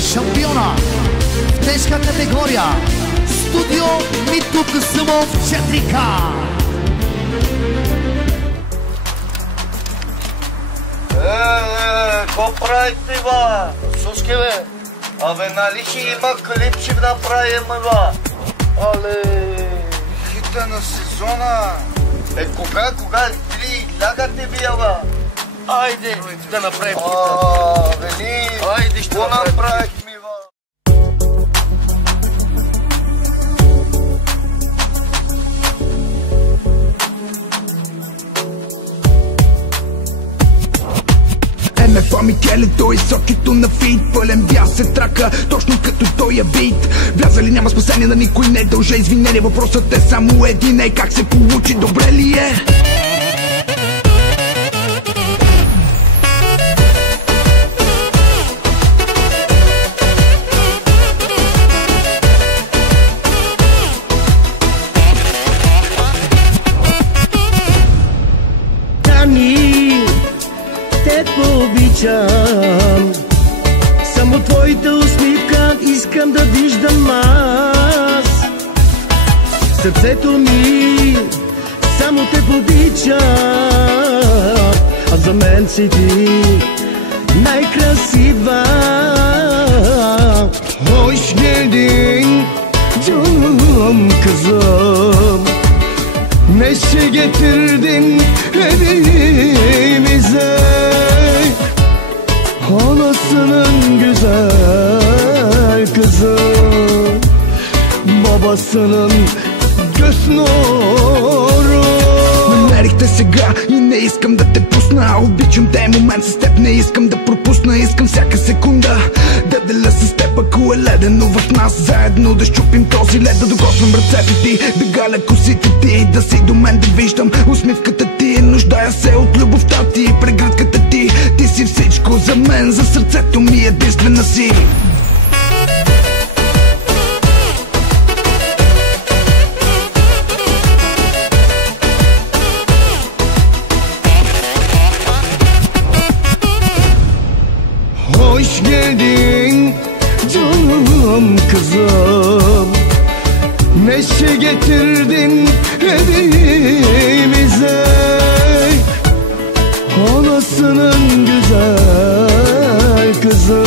Шампиона в тежка категория Студио Митко Касъмов 4К. Ко правите, ба? Суски, бе? Абе, нали ще има клип, ще направим, ба? Але... Хита на сезона. Кога? Или лягате ви, ба? Айде, да направим хита. Вели, айде, ще направим. МФА Микеле, той е сокито на фит. Пълен бяс се трака, точно като той е бит. Влязали няма спасение, на никой не дължа извинение. Въпросът е само един, ей как се получи, добре ли е? Само твоята усмивка искам да виждам аз. Сърцето ми само те обича, а за мен си ти най-красива. Hoş geldin canım kızım, neşe getirdin evimize. Anasının güzel kızı, babasının göz nuru. Намерихте сега и не искам да те пусна. Обичам те момент с теб, не искам да пропусна. Искам всяка секунда да деля с теб, ако е ледено в нас. Заедно да щупим този лед, да докосвам ръцете ти, да галя косите ти, да си до мен да виждам усмивката ти. Нуждая се от любовта ти, прегръдката ти. Ти си всичко за мен, за сърцето ми единствена си. Hoş geldin canım kızım, neşe getirdin evimize. Anasının güzel kızı,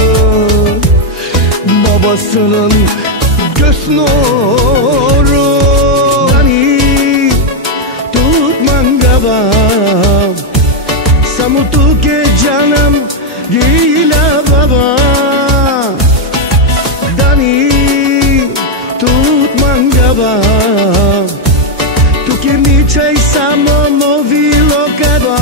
babasının göz nuru. Dani tutman gaba, samo tu ke canım gila baba. Dani tutman gaba, tu ke mi čaj samo movilo kaba.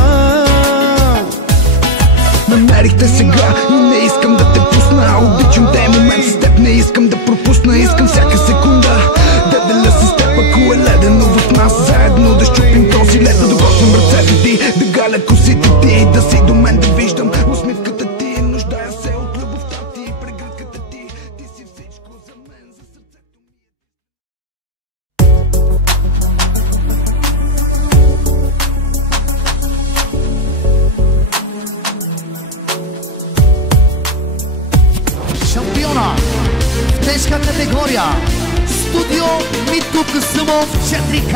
Намерихте сега и не искам да те пусна. Обичам те момент с теб, не искам да пропусна. Искам всяка секунда да деля с теб, ако е ледено в нас. Заедно да щупим този лед, да докосвам ръцете ти, да галя косите ти, да си до мен да виждам усмивката ти. Нуждая се от любовта ти, прегръдката ти. Ти си всичко за мен, за сърцето ми. Шампиона в тежка категория Студио Митко Касъмов 4К.